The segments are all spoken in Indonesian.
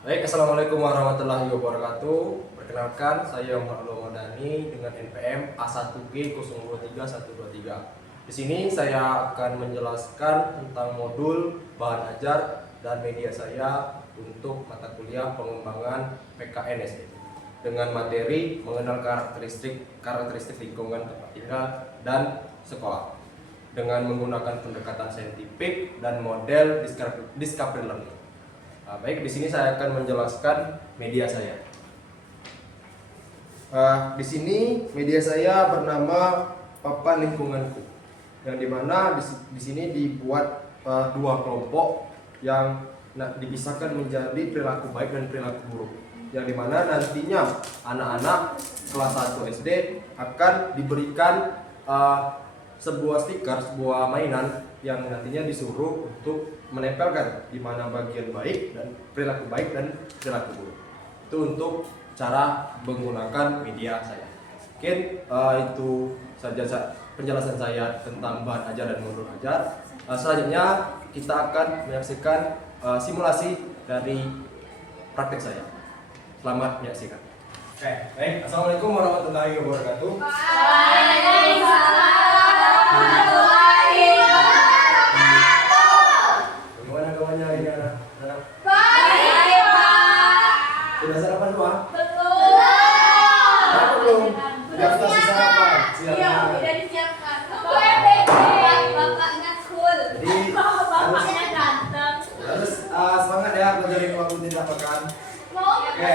Baik, Assalamualaikum warahmatullahi wabarakatuh. Perkenalkan, saya Muhammad Dani dengan NPM A1G023123. Di sini saya akan menjelaskan tentang modul bahan ajar dan media saya untuk mata kuliah pengembangan PKN SD dengan materi mengenal karakteristik lingkungan tempat tinggal dan sekolah dengan menggunakan pendekatan saintifik dan model discovery learning. Baik, di sini saya akan menjelaskan media saya. Di sini media saya bernama Papan Lingkunganku, yang dimana di sini dibuat dua kelompok yang dipisahkan menjadi perilaku baik dan perilaku buruk. Yang dimana nantinya anak-anak kelas 1 SD akan diberikan sebuah stiker, sebuah mainan yang nantinya disuruh untuk menempelkan di mana bagian baik dan perilaku buruk. Itu untuk cara menggunakan media saya. Mungkin itu saja penjelasan saya tentang bahan ajar dan modul ajar. Selanjutnya kita akan menyaksikan simulasi dari praktek saya. Selamat menyaksikan. Oke, baik. Assalamualaikum warahmatullahi wabarakatuh. Waalaikumsalam. Bagaimana kabarnya hari ini anak? Baik, Pak. Sudah sarapan semua? Belum. Belum. Belum sarapan. Iya, udah disiapkan. Bapaknya cool. Jadi Bapaknya ganteng. harus semangat ya belajar yang kamu tidak dapatkan. Mau Oke,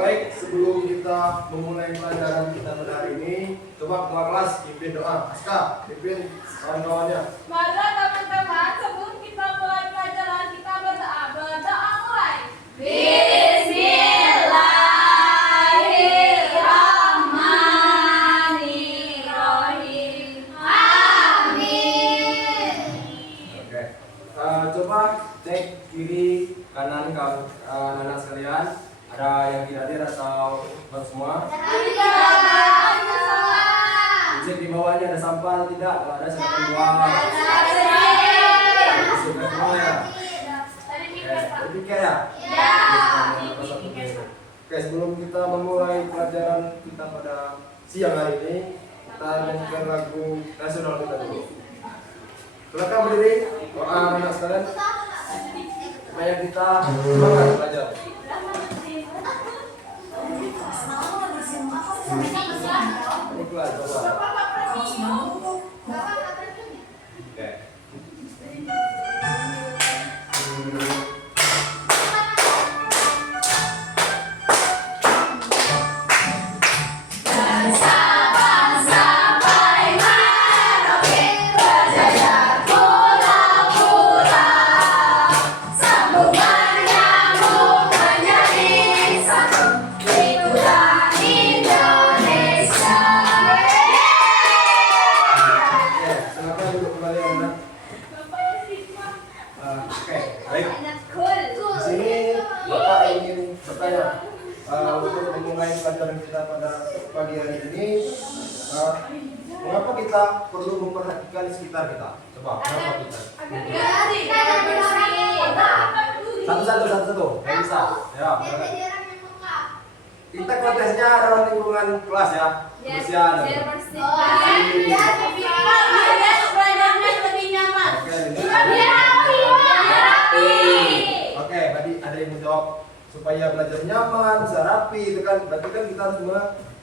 baik, sebelum kita memulai pelajaran kita pada hari ini, coba ketua kelas pimpin doa. Aska, pimpin kawan-kawannya. Mari teman-teman, sebelum kita mulai pelajaran kita berdoa. Berdoa mulai. Bismillahirrahmanirrahim. Amin. Oke, coba cek kiri kanan anak sekalian. Ada yang tidak hadir atau baru semua? Cek di bawahnya ada sampah atau tidak? Kalau ada silakan buang. Sudah semua ya? Berpikir ya? Oke, sebelum kita memulai pelajaran kita pada siang hari ini, kita nyanyikan lagu nasional kita dulu. Silakan berdiri, doa anak sekalian, supaya kita semangat belajar. Baiklah, coba. Oke. Silakan duduk kembali anak. Oke, baik. Di sini Bapak ingin bertanya untuk memulai pelajaran kita pada pagi hari ini, mengapa kita perlu memperhatikan sekitar kita? Coba, kenapa kita? Satu. Yang bisa. Ya, silakan. Kita kontesnya adalah lingkungan kelas ya. Kebersihan. Oke, tadi ada yang menjawab supaya belajar nyaman, bisa rapi, itu kan berarti kan kita harus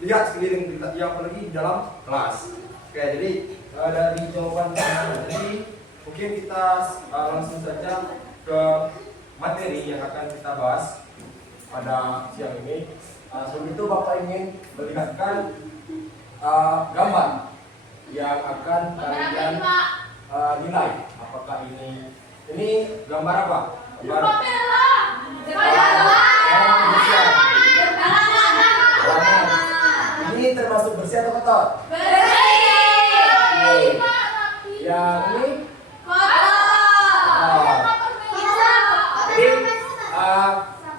melihat sekeliling kita, yang apalagi di dalam kelas. Oke, jadi dari jawaban tadi mungkin kita langsung saja ke materi yang akan kita bahas pada siang ini. Sebelum itu Bapak ingin melihatkan gambar yang akan kalian nilai. Apakah ini gambar apa? Gambar ini termasuk bersih atau kotor? Yang ini jadi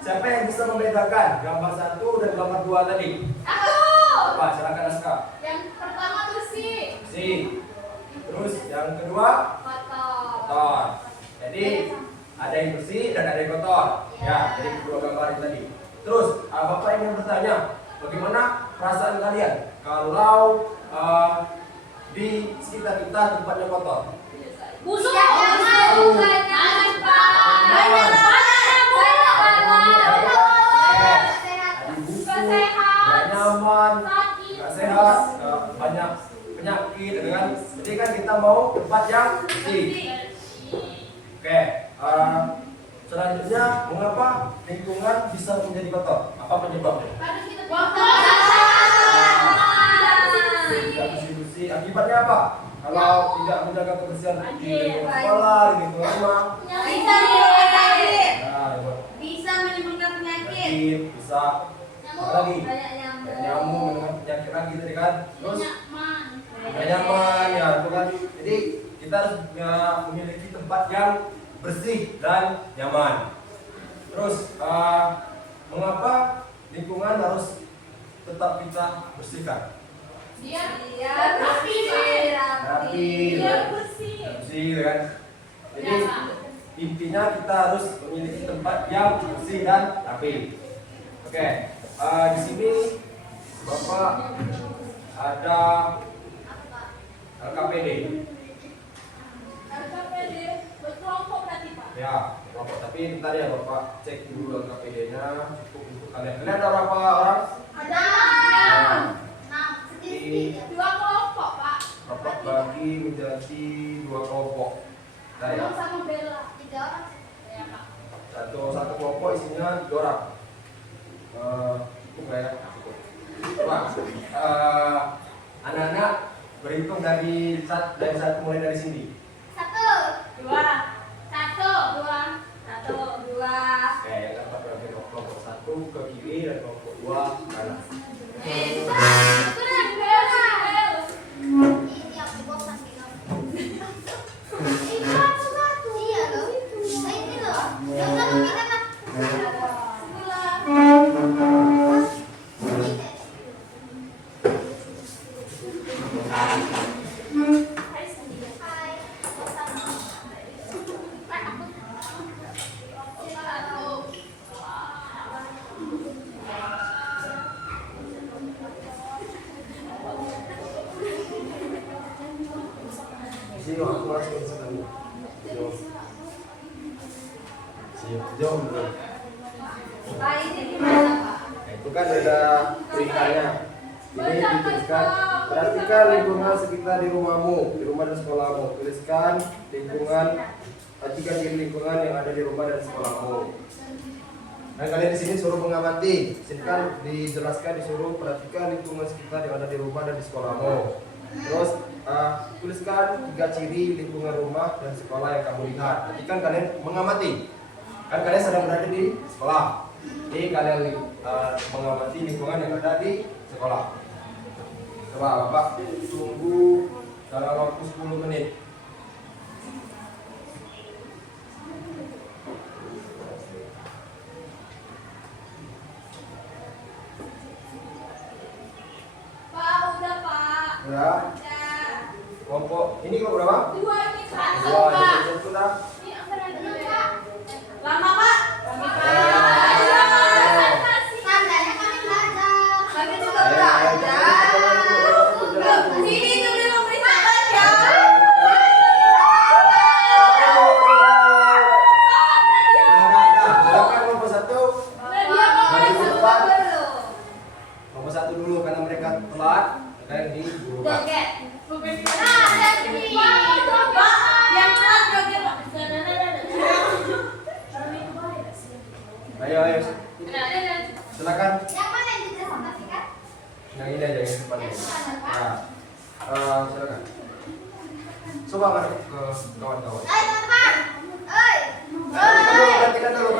siapa yang bisa membedakan gambar 1 dan gambar 2 tadi? Coba silakan Aska. Yang pertama bersih. Terus yang kedua kotor. Jadi ada yang bersih dan ada yang kotor. Ya, jadi kedua gambar ini tadi. Terus, Bapak ingin bertanya, bagaimana perasaan kalian kalau di sekitar kita tempatnya kotor? Busuk. Nggak nyaman, nggak sehat, banyak penyakit, kan? Jadi kan kita mau tempat yang bersih. Oke, selanjutnya mengapa lingkungan bisa menjadi kotor? Apa penyebabnya? Tidak bersih-bersih. Akibatnya apa? Kalau tidak menjaga kebersihan di lingkungan sekolah, di lingkungan rumah, Bisa menimbulkan penyakit. penyakit, bisa apa lagi? Nyamuk, dengan penyakit lagi tadi kan. Terus nggak nyaman ya, itu kan. Jadi kita harus memiliki tempat yang bersih dan nyaman. Terus mengapa lingkungan harus tetap kita bersihkan? Biar Rapi, bersih. bersih kan. Jadi intinya kita harus memiliki tempat yang bersih dan rapi. Oke, di sini Bapak ada LKPD. Berkelompok berarti Pak. Ya, kelompok. Tapi bentar ya Bapak cek dulu LKPD-nya cukup untuk kalian. Kalian ada berapa orang? Ada. Ini Dua kelompok Pak. Bapak bagi menjadi 2 kelompok. Nah, ya. Sama Bella. 3 orang. Ya Pak. Satu kelompok isinya 3 orang. Cukup nggak ya? Cukup. Coba anak-anak berhitung dari satu mulai dari sini. 1, 2, 1, 2, 1, 2. Oke, yang dapat berarti kelompok 1 ke kiri dan kelompok 2 ke kanan. Sini aku langsung sekali. Jauh dulu. Nah, itu kan ada ceritanya. Ini dituliskan. Perhatikan lingkungan sekitar di rumahmu, di rumah dan sekolahmu. Tuliskan lingkungan, perhatikan lingkungan yang ada di rumah dan sekolahmu. Nah, kalian di sini suruh mengamati. Sini kan dijelaskan, disuruh perhatikan lingkungan sekitar yang ada di rumah dan di sekolahmu. Terus tuliskan 3 ciri lingkungan rumah dan sekolah yang kamu lihat. Nanti kan kalian mengamati. Kan kalian sedang berada di sekolah. Jadi kalian mengamati lingkungan yang ada di sekolah. Coba Bapak tunggu dalam waktu 10 menit. Pak, udah Pak. Ya. Kelompok ini kelompok berapa? 2 ini 1 2, Pak. jadi sudah. Ini apa lagi Pak? Lama Pak. Tandanya kami belajar. Kami juga belajar. Sini itu di rumah belajar. Silakan kelompok 1. Dia mau depan. belum. Kelompok 1 dulu karena mereka telat dan di guru. Joget. Nah, dan ini yang telat joget Pak. Ayo, silakan. Yang mana yang dipresentasikan? Yang ini aja yang depan ini. Nah, silakan. Coba ngadep ke kawan-kawan. Teman-teman. Oi. Perhatikan dulu.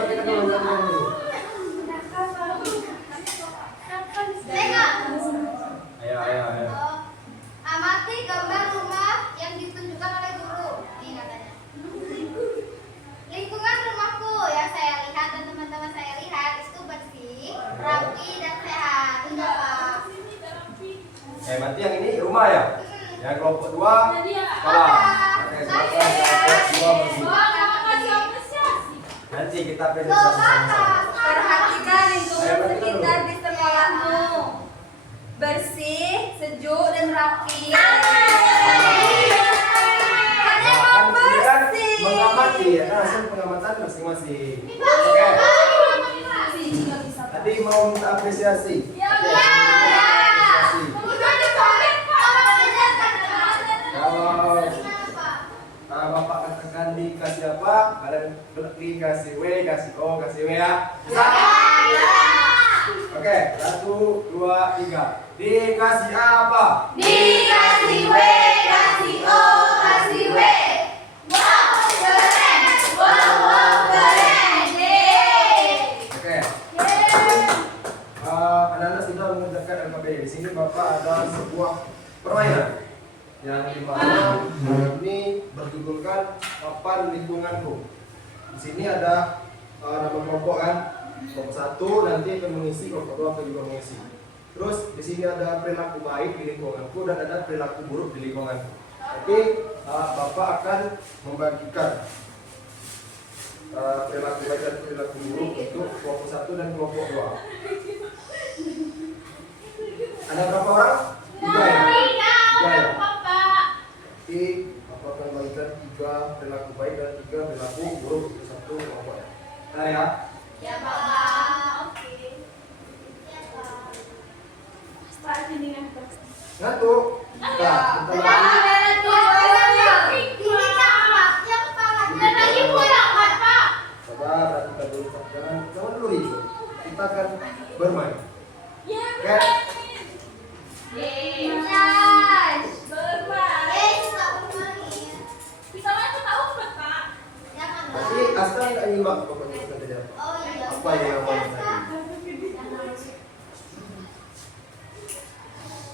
Tengok. Ayo. Amati gambar rumah yang ditunjukkan oleh guru. Ini katanya. Lingkungan rumahku yang saya lihat dan teman-teman saya lihat itu bersih, rapi dan sehat. Enggak Pak. Berarti yang ini rumah ya? Yang kelompok 2 sekolah. Oke, silakan kelompok 2 bersih. Nanti Nanti kita presentasi sama-sama. Perhatikan lingkungan sekitar di sekolahmu. Bersih, sejuk, dan rapi. Hanya mau bersih. Mengamati ya, kan hasil pengamatan masing-masing. Oke. Tadi mau minta apresiasi. Ya. Apresiasi. Kalau Bapak katakan dikasih apa, kalian pilih kasih W, kasih O, kasih W ya. Bisa? Oke, 1, 2, 3. Dikasih apa? Dikasih W, kasih O, kasih W. Wow, keren. Wow, keren. Oke. Anak-anak sudah mengerjakan LKPD. Di sini Bapak ada sebuah permainan yang dimana ini berjudulkan papan lingkunganku. Di sini ada nama kelompok kan, kelompok 1 nanti akan mengisi, kelompok 2 akan juga mengisi. Terus di sini ada perilaku baik di lingkunganku dan ada perilaku buruk di lingkunganku. Tapi Bapak akan membagikan perilaku baik dan perilaku buruk untuk kelompok 1 dan kelompok 2. Ada berapa orang? 3 ya? 3 ya? Jadi Bapak akan bagikan 3 perilaku baik dan 3 perilaku buruk untuk satu kelompok ya. Nah ya? Ya, Bapak. Oke. Ngantuk? Nah, bentar lagi. Sabar, kita dulu. Jangan dulu ribut. Kita akan bermain. Oke? Nanti Asta nggak nyimak pokoknya tadi apa? Apa yang awalnya tadi?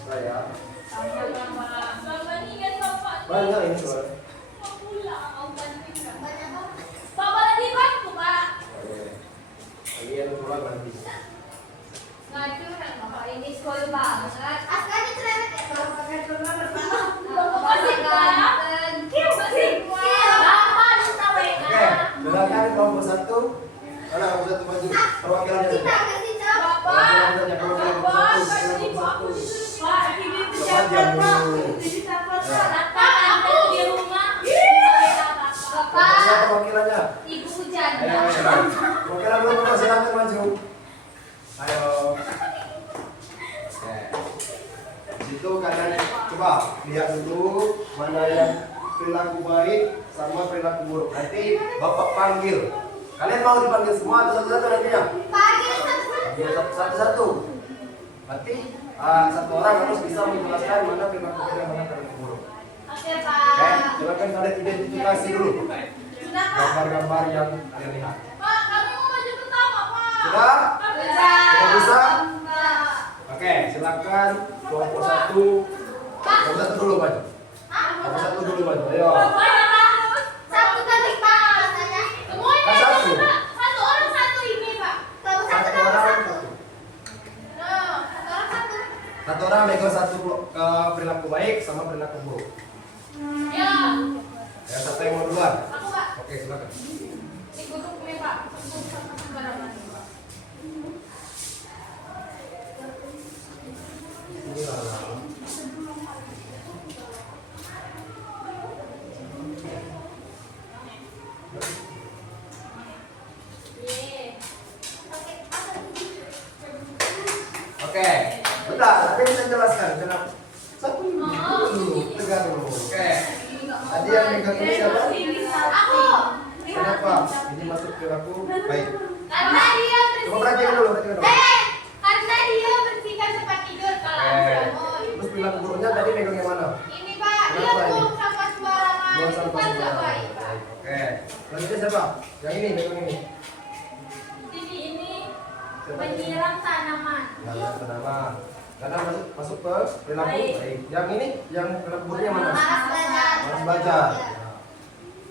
Saya banyak ini soalnya. Kalian pulang nanti. Ini sekolah banget. Oke, silakan kelompok 1. Mana kelompok 1 maju? Perwakilannya. Perwakilannya kelompok 1. Siapa perwakilannya? Ibu hujan. Ayo. Perwakilan kelompok silakan maju. Ayo. Oke. Situ kalian coba lihat dulu mana yang perilaku baik sama perilaku buruk. Nanti Bapak panggil. Kalian mau dipanggil semua atau satu-satu nantinya? Panggil satu-satu. Nanti satu orang harus bisa menjelaskan mana perilaku baik dan mana perilaku buruk. Oke, Oke, Pak. silakan kalian identifikasi dulu Sudah, Pak. gambar-gambar yang kalian lihat. Pak, kami mau maju pertama, Pak. Sudah? Sudah bisa? Pak. Oke, silakan kelompok 1. Kelompok 1 dulu maju. Kelompok 1 dulu maju. Ayo. Satu kali, Pak. Semuanya Kan satu. Pak. Satu orang satu ini, Pak. Satu Satu satu orang satu. satu. Satu orang satu. Satu orang megang satu perilaku baik sama perilaku buruk. Ya. Yang satu yang mau duluan. Aku, Pak. Oke, silakan. Ikut hukumnya, Pak. Sembarangan, Pak. Inilah. Oke, bentar, tapi bisa jelaskan kenapa satu dulu, tegak dulu. Oke, tadi yang megang ini siapa? Aku. Kenapa? Ini masuk perilaku baik. Karena dia Coba perhatikan dulu, perhatikan dulu. karena dia bersihkan tempat tidur kalau Oke. oh, Terus perilaku buruknya tadi megang yang mana? ini Pak, dia Kenapa ini? buang sampah sembarangan. Buang Itu sampah kan nggak sembarangan. baik, Pak. Oke, selanjutnya siapa? Yang ini, megang ini. Ini Siapa? menyiram tanaman. Yang pertama. Karena masuk ke perilaku Baik. baik. Yang ini, yang perilaku buruknya mana? Malas belajar. Malas belajar. Ya.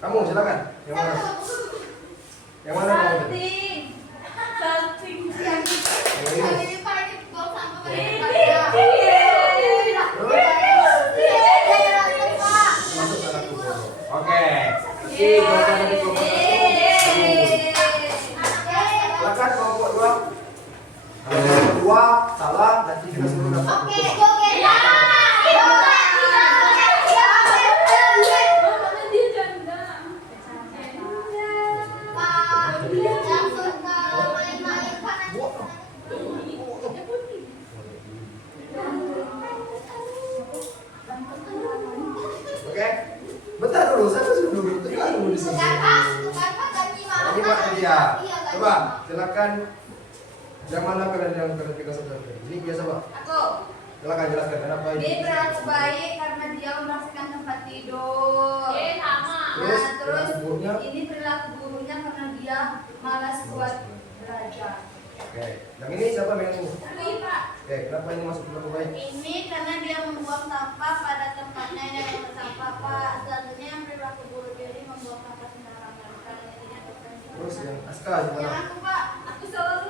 Kamu silakan. Yang mana? Yang mana kamu? Salting. Salting. Yang ini. Ini Pak, ini buang sampah pada Ini. tempatnya. Masuk perilaku buruk. Oke. Jadi jawaban dari kelompok 1. kelompok 2. Kalau kelompok 2 salah, nanti kita suruh dapat Oke, hukuman. oke. Ya. Oke, bentar dulu, saya masih duduk tegak dulu di sini. Ini Pak Nadia. Coba, silakan. Yang mana kalian yang klarifikasi tadi? Ini biasa Pak. Aku. Silakan jelaskan kenapa ini. Dia berlaku baik karena dia membersihkan tempat tidur. Terus, Nah, terus perilaku buruknya? ini perilaku buruknya karena dia malas buat belajar. Oke, yang ini siapa yang ini? Tapi Pak, Oke, kenapa ini masuk perilaku baik? ini karena dia membuang sampah pada tempatnya yang ada sampah Pak. Selanjutnya yang perilaku buruk ini membuang sampah sembarangan. Karena ini Terus yang Aska yang gimana? aku Pak, aku selalu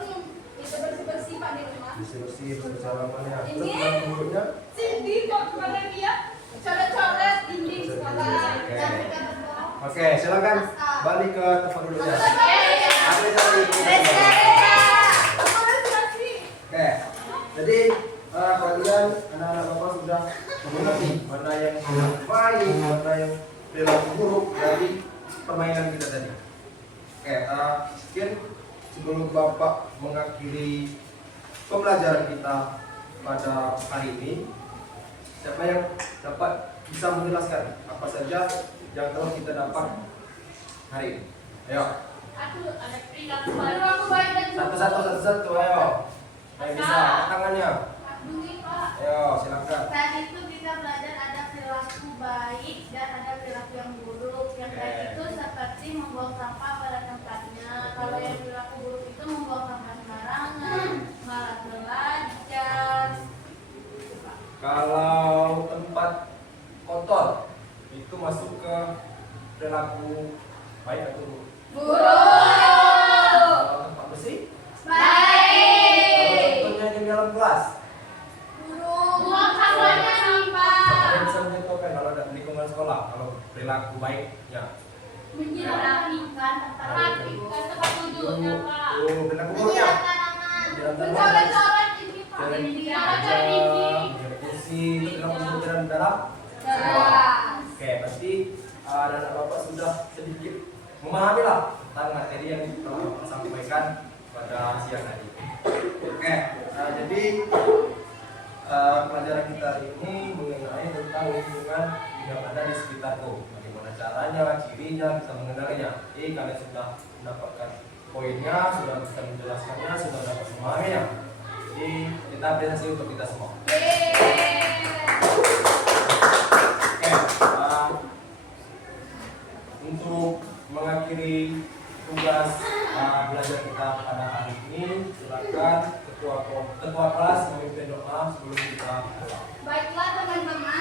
bisa bersih Pak di rumah. Bersih-bersih, bersalamannya. Terus Ini. perilaku buruknya? Cindy kok kepada dia coret-coret dinding sekolah. Oke. Dan mereka berbohong. Oke, silakan balik ke tempat duduknya. Oke, jadi kalian anak-anak bapak sudah mengerti mana yang baik, mana yang perilaku buruk dari permainan kita tadi. Oke, mungkin sebelum bapak mengakhiri pembelajaran kita pada hari ini, siapa yang dapat bisa menjelaskan apa saja yang telah kita dapat hari ini? Ayo, satu-satu, ayo. Yang bisa, angkat tangannya. Ayo, silakan. Tadi itu kita belajar ada perilaku baik dan ada perilaku yang buruk. Yang baik itu seperti membuang sampah pada tempatnya. Kalau yang perilaku buruk itu membuang sampah sembarangan, malas belajar. Kalau tempat kotor itu masuk ke perilaku baik atau buruk? Buruk. Kalau tempat bersih? Baik. Kalau contohnya di dalam kelas? Buruk. Buang sampahnya sampah. Siapa yang bisa mencontohkan kalau ada lingkungan sekolah? Kalau perilaku baiknya? Merapikan tempat duduk. Perilaku buruknya? Menyiramkan Mencoret-coret ini Pak. Jalan Mencoret kursi, itu perilaku buruk dalam sekolah. Jelas. Oke, berarti anak-anak bapak sudah sedikit memahami lah tentang materi yang telah bapak sampaikan pada siang hari. Oke, jadi pelajaran kita hari ini mengenai tentang lingkungan yang ada di sekitarku. Bagaimana caranya, cirinya, kita mengenalinya. Jadi kalian sudah mendapatkan poinnya, sudah bisa menjelaskannya, sudah dapat memahaminya. Jadi kita apresiasi untuk kita semua. Untuk mengakhiri tugas belajar kita pada hari ini, silakan ketua kelas memimpin doa sebelum kita pulang. Baiklah teman-teman,